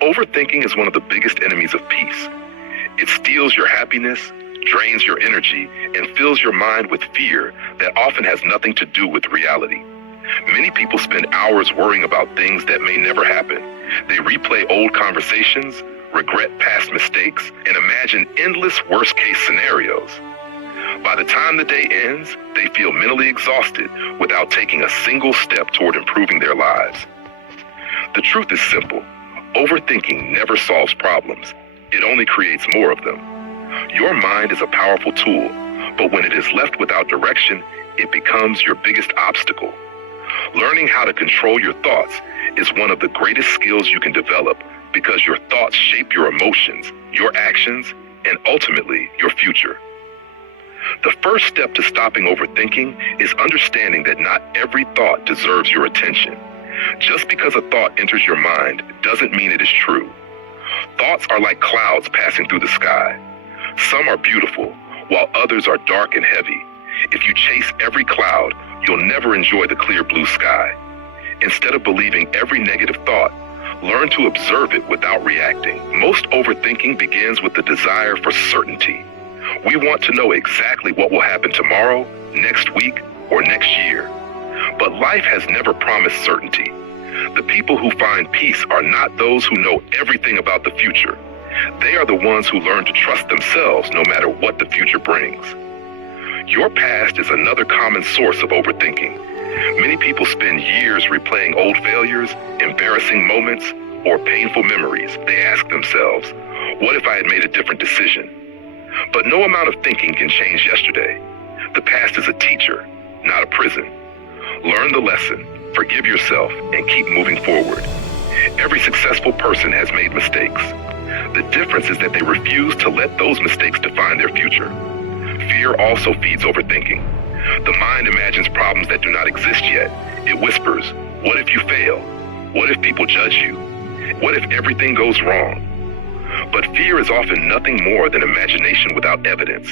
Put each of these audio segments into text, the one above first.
Overthinking is one of the biggest enemies of peace. It steals your happiness, drains your energy, and fills your mind with fear that often has nothing to do with reality. Many people spend hours worrying about things that may never happen. They replay old conversations, regret past mistakes, and imagine endless worst-case scenarios. By the time the day ends, they feel mentally exhausted without taking a single step toward improving their lives. The truth is simple. Overthinking never solves problems. It only creates more of them. Your mind is a powerful tool, but when it is left without direction, it becomes your biggest obstacle. Learning how to control your thoughts is one of the greatest skills you can develop because your thoughts shape your emotions, your actions, and ultimately your future. The first step to stopping overthinking is understanding that not every thought deserves your attention. Just because a thought enters your mind doesn't mean it is true. Thoughts are like clouds passing through the sky. Some are beautiful, while others are dark and heavy. If you chase every cloud, you'll never enjoy the clear blue sky. Instead of believing every negative thought, learn to observe it without reacting. Most overthinking begins with the desire for certainty. We want to know exactly what will happen tomorrow, next week, or next year. But life has never promised certainty. The people who find peace are not those who know everything about the future. They are the ones who learn to trust themselves no matter what the future brings. Your past is another common source of overthinking. Many people spend years replaying old failures, embarrassing moments, or painful memories. They ask themselves, what if I had made a different decision? But no amount of thinking can change yesterday. The past is a teacher, not a prison. Learn the lesson, forgive yourself, and keep moving forward. Every successful person has made mistakes. The difference is that they refuse to let those mistakes define their future. Fear also feeds overthinking. The mind imagines problems that do not exist yet. It whispers, what if you fail? What if people judge you? What if everything goes wrong? But fear is often nothing more than imagination without evidence.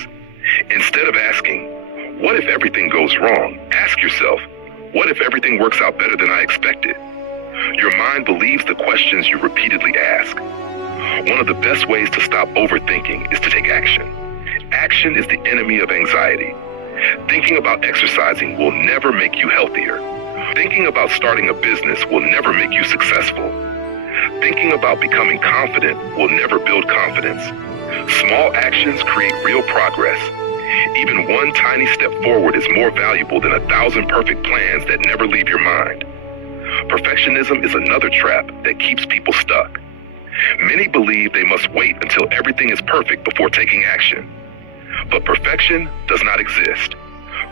Instead of asking, what if everything goes wrong? Ask yourself, what if everything works out better than I expected? Your mind believes the questions you repeatedly ask. One of the best ways to stop overthinking is to take action. Action is the enemy of anxiety. Thinking about exercising will never make you healthier. Thinking about starting a business will never make you successful. Thinking about becoming confident will never build confidence. Small actions create real progress. Even one tiny step forward is more valuable than 1,000 perfect plans that never leave your mind. Perfectionism is another trap that keeps people stuck. Many believe they must wait until everything is perfect before taking action. But perfection does not exist.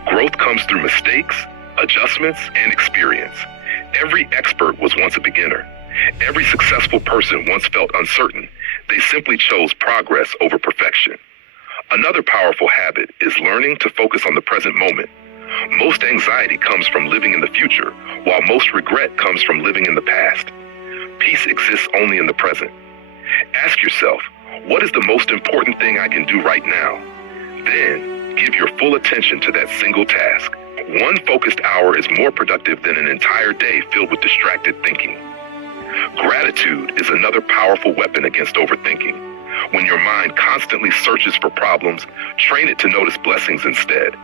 Growth comes through mistakes, adjustments, and experience. Every expert was once a beginner. Every successful person once felt uncertain. They simply chose progress over perfection. Another powerful habit is learning to focus on the present moment. Most anxiety comes from living in the future, while most regret comes from living in the past. Peace exists only in the present. Ask yourself, what is the most important thing I can do right now? Then, give your full attention to that single task. One focused hour is more productive than an entire day filled with distracted thinking. Gratitude is another powerful weapon against overthinking. When your mind constantly searches for problems, train it to notice blessings instead.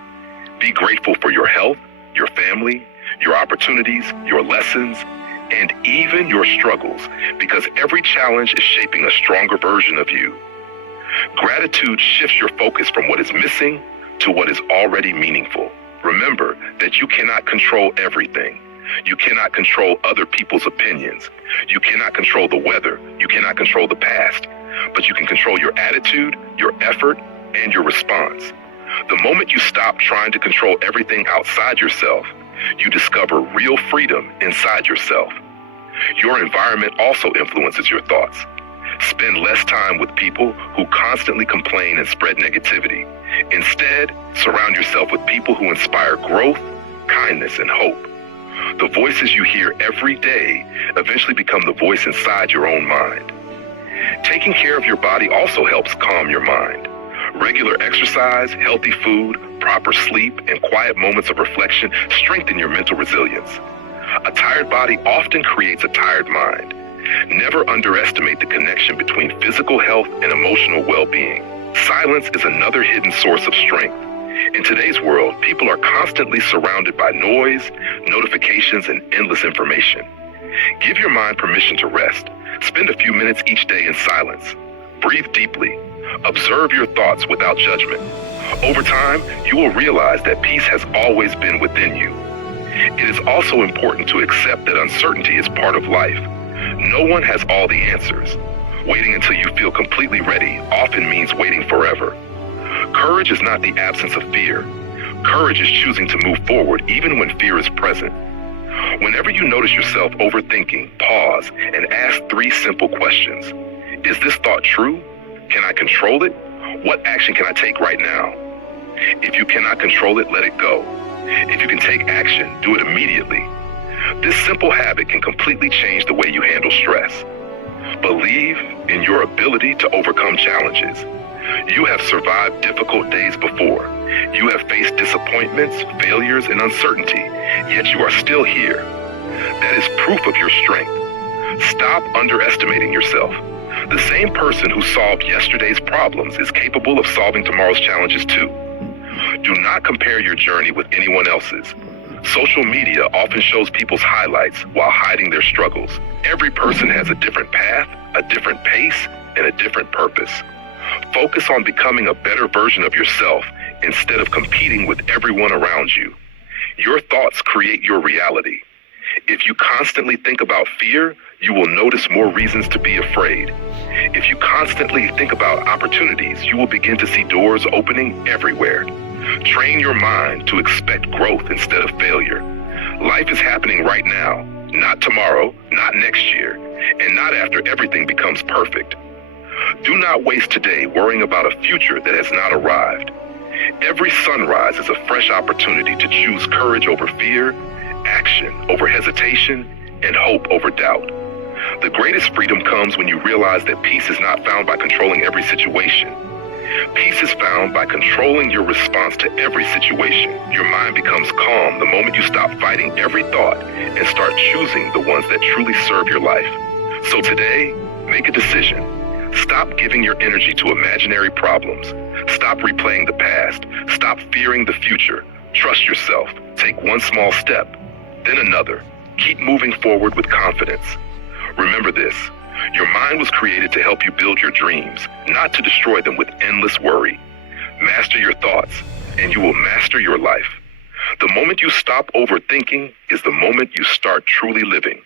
Be grateful for your health, your family, your opportunities, your lessons, and even your struggles, because every challenge is shaping a stronger version of you. Gratitude shifts your focus from what is missing to what is already meaningful. Remember that you cannot control everything. You cannot control other people's opinions. You cannot control the weather. You cannot control the past. But you can control your attitude, your effort, and your response. The moment you stop trying to control everything outside yourself, you discover real freedom inside yourself. Your environment also influences your thoughts. Spend less time with people who constantly complain and spread negativity. Instead, surround yourself with people who inspire growth, kindness, and hope. The voices you hear every day eventually become the voice inside your own mind. Taking care of your body also helps calm your mind. Regular exercise, healthy food, proper sleep, and quiet moments of reflection strengthen your mental resilience. A tired body often creates a tired mind. Never underestimate the connection between physical health and emotional well-being. Silence is another hidden source of strength. In today's world, people are constantly surrounded by noise, notifications, and endless information. Give your mind permission to rest. Spend a few minutes each day in silence. Breathe deeply. Observe your thoughts without judgment. Over time, you will realize that peace has always been within you. It is also important to accept that uncertainty is part of life. No one has all the answers. Waiting until you feel completely ready often means waiting forever. Courage is not the absence of fear. Courage is choosing to move forward even when fear is present. Whenever you notice yourself overthinking, pause and ask 3 simple questions. Is this thought true? Can I control it? What action can I take right now? If you cannot control it, let it go. If you can take action, do it immediately. This simple habit can completely change the way you handle stress. Believe in your ability to overcome challenges. You have survived difficult days before. You have faced disappointments, failures, and uncertainty, yet you are still here. That is proof of your strength. Stop underestimating yourself. The same person who solved yesterday's problems is capable of solving tomorrow's challenges too. Do not compare your journey with anyone else's. Social media often shows people's highlights while hiding their struggles. Every person has a different path, a different pace, and a different purpose. Focus on becoming a better version of yourself instead of competing with everyone around you. Your thoughts create your reality. If you constantly think about fear, you will notice more reasons to be afraid. If you constantly think about opportunities, you will begin to see doors opening everywhere. Train your mind to expect growth instead of failure. Life is happening right now, not tomorrow, not next year, and not after everything becomes perfect. Do not waste today worrying about a future that has not arrived. Every sunrise is a fresh opportunity to choose courage over fear, action over hesitation, and hope over doubt. The greatest freedom comes when you realize that peace is not found by controlling every situation. Peace is found by controlling your response to every situation. Your mind becomes calm the moment you stop fighting every thought and start choosing the ones that truly serve your life. So today, make a decision. Stop giving your energy to imaginary problems. Stop replaying the past. Stop fearing the future. Trust yourself. Take one small step, then another. Keep moving forward with confidence. Remember this. Your mind was created to help you build your dreams, not to destroy them with endless worry. Master your thoughts, and you will master your life. The moment you stop overthinking is the moment you start truly living.